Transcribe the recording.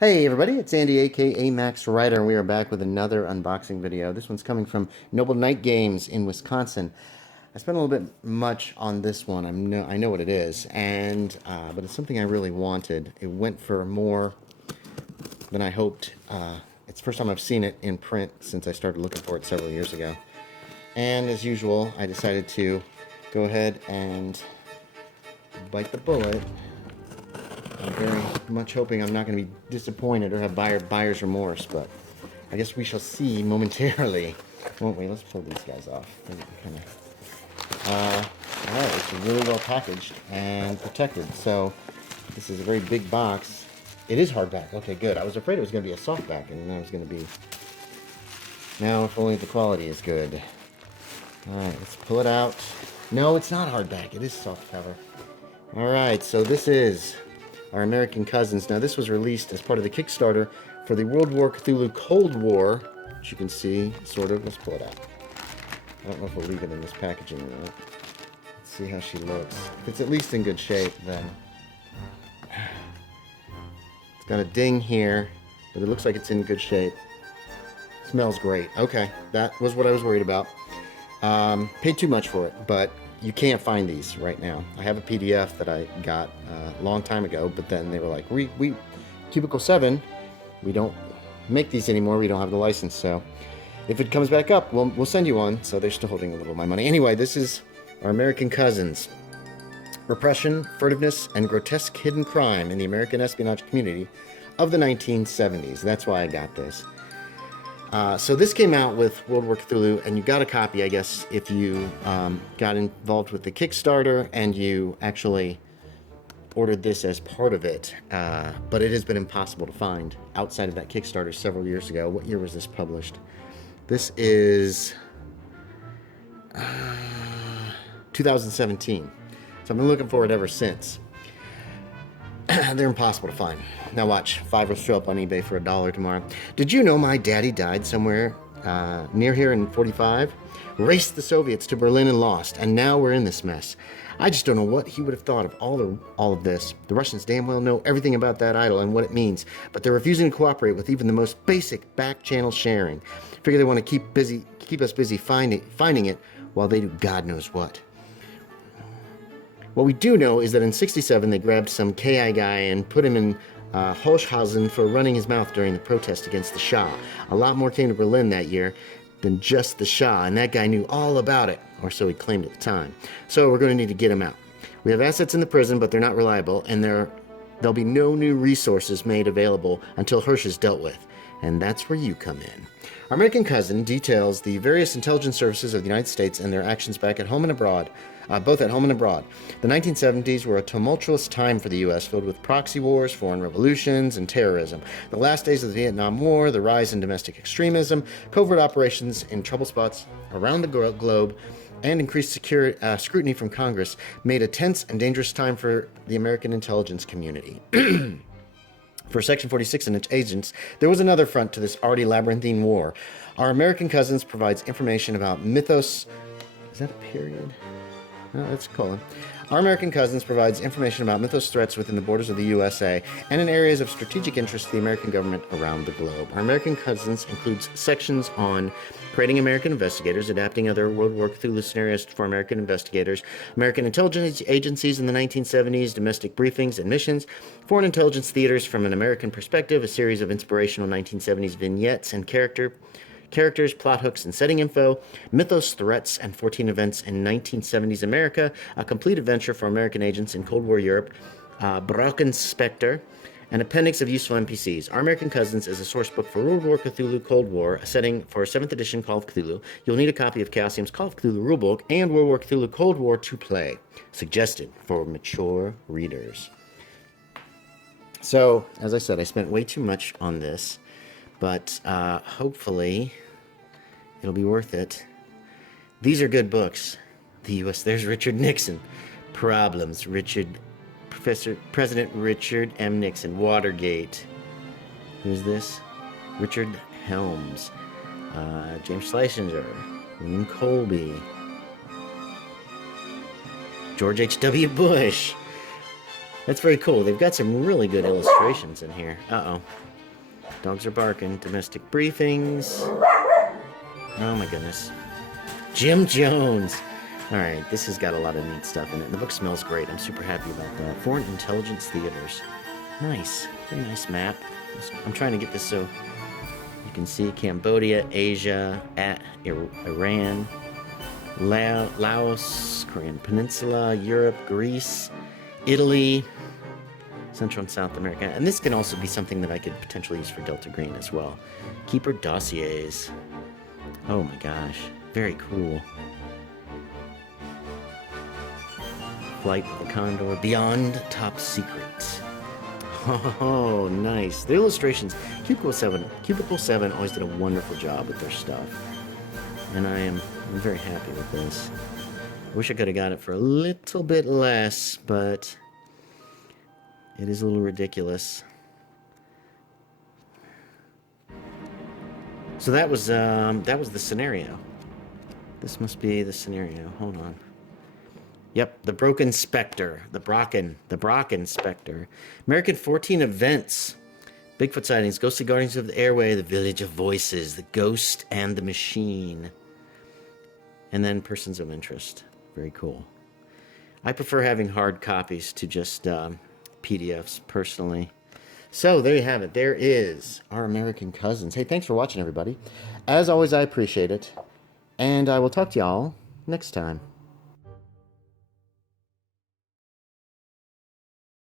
Hey everybody, it's Andy aka Max Writer, and we are back with another unboxing video. This one's coming from Noble Knight Games in Wisconsin. I spent a little bit much on this one. I know what it is, and but it's something I really wanted. It went for more than I hoped. It's the first time I've seen it in print since I started looking for it several years ago. And as usual, I decided to go ahead and bite the bullet. I'm very much hoping I'm not going to be disappointed or have buyer's remorse, but I guess we shall see momentarily, won't we? Let's pull these guys off. Alright, it's really well packaged and protected. So this is a very big box. It is hardback. Okay, good. I was afraid it was going to be a softback, and now it's going to be. Now, if only the quality is good. Alright, let's pull it out. No, it's not hardback. It is soft cover. Alright, so this is Our American Cousins. Now, this was released as part of the Kickstarter for the World War Cthulhu Cold War, which you can see, sort of. Let's pull it out. I don't know if we'll leave it in this packaging or not. Let's see how she looks. If it's at least in good shape, then. It's got a ding here, but it looks like it's in good shape. Smells great. Okay, that was what I was worried about. Paid too much for it, but you can't find these right now. I have a PDF that I got a long time ago, but then they were like, we Cubicle 7, we don't make these anymore. We don't have the license, so if it comes back up, we'll send you one. So they're still holding a little of my money. Anyway, this is Our American Cousins. Repression, furtiveness, and grotesque hidden crime in the American espionage community of the 1970s. That's why I got this. So this came out with World War Cthulhu, and you got a copy, I guess, if you got involved with the Kickstarter and you actually ordered this as part of it. But it has been impossible to find outside of that Kickstarter several years ago. What year was this published? This is 2017. So I've been looking for it ever since. They're impossible to find. Now watch, 5 will show up on eBay for $1 tomorrow. Did you know my daddy died somewhere near here in 45? Raced the Soviets to Berlin and lost, and now we're in this mess. I just don't know what he would have thought of all of this. The Russians damn well know everything about that idol and what it means, but they're refusing to cooperate with even the most basic back-channel sharing. Figure they want to keep us busy finding it while they do God knows what. What we do know is that in '67 they grabbed some KI guy and put him in Holzhausen for running his mouth during the protest against the Shah. A lot more came to Berlin that year than just the Shah, and that guy knew all about it, or so he claimed at the time. So we're going to need to get him out. We have assets in the prison, but they're not reliable, and there'll be no new resources made available until Hirsch is dealt with. And that's where you come in. Our American Cousin details the various intelligence services of the United States and their actions back at home and abroad, both at home and abroad. The 1970s were a tumultuous time for the U.S., filled with proxy wars, foreign revolutions, and terrorism. The last days of the Vietnam War, the rise in domestic extremism, covert operations in trouble spots around the globe, and increased scrutiny from Congress made a tense and dangerous time for the American intelligence community. For Section 46 and its agents, there was another front to this already labyrinthine war. Our American Cousins provides information about mythos. Is that a period? No, that's a colon. Our American Cousins provides information about mythos threats within the borders of the USA and in areas of strategic interest to the American government around the globe. Our American Cousins includes sections on creating American investigators, adapting other World War Cthulhu scenarios for American investigators, American intelligence agencies in the 1970s, domestic briefings and missions, foreign intelligence theaters from an American perspective, a series of inspirational 1970s vignettes and characters, plot hooks, and setting info, mythos, threats, and 14 events in 1970s America, a complete adventure for American agents in Cold War Europe, Brocken Spectre, an appendix of useful NPCs. Our American Cousins is a source book for World War Cthulhu Cold War, a setting for 7th edition Call of Cthulhu. You'll need a copy of Chaosium's Call of Cthulhu rulebook and World War Cthulhu Cold War to play. Suggested for mature readers. So, as I said, I spent way too much on this. But hopefully it'll be worth it. These are good books. The U.S. There's Richard Nixon. Problems. President Richard M. Nixon. Watergate. Who's this? Richard Helms. James Schlesinger. William Colby. George H.W. Bush. That's very cool. They've got some really good illustrations in here. Uh-oh. Dogs are barking. Domestic briefings. Oh my goodness. Jim Jones. All right, this has got a lot of neat stuff in it. The book smells great. I'm super happy about that. Foreign Intelligence Theaters. Nice. Very nice map. I'm trying to get this so you can see Cambodia, Asia, Iran, Laos, Korean Peninsula, Europe, Greece, Italy, Central and South America. And this can also be something that I could potentially use for Delta Green as well. Keeper dossiers. Oh my gosh. Very cool. Flight of the Condor. Beyond Top Secret. Oh, nice. The illustrations. Cubicle 7 always did a wonderful job with their stuff. And I'm very happy with this. I wish I could have got it for a little bit less, but it is a little ridiculous. So that was the scenario. This must be the scenario. Hold on. Yep, the Broken Spectre. The Brocken Spectre. American 14 events. Bigfoot sightings, ghostly guardians of the airway, the village of voices, the ghost and the machine. And then persons of interest. Very cool. I prefer having hard copies to just PDFs personally. So there you have it. There is our American Cousins. Hey, thanks for watching, everybody. As always, I appreciate it. And I will talk to y'all next time.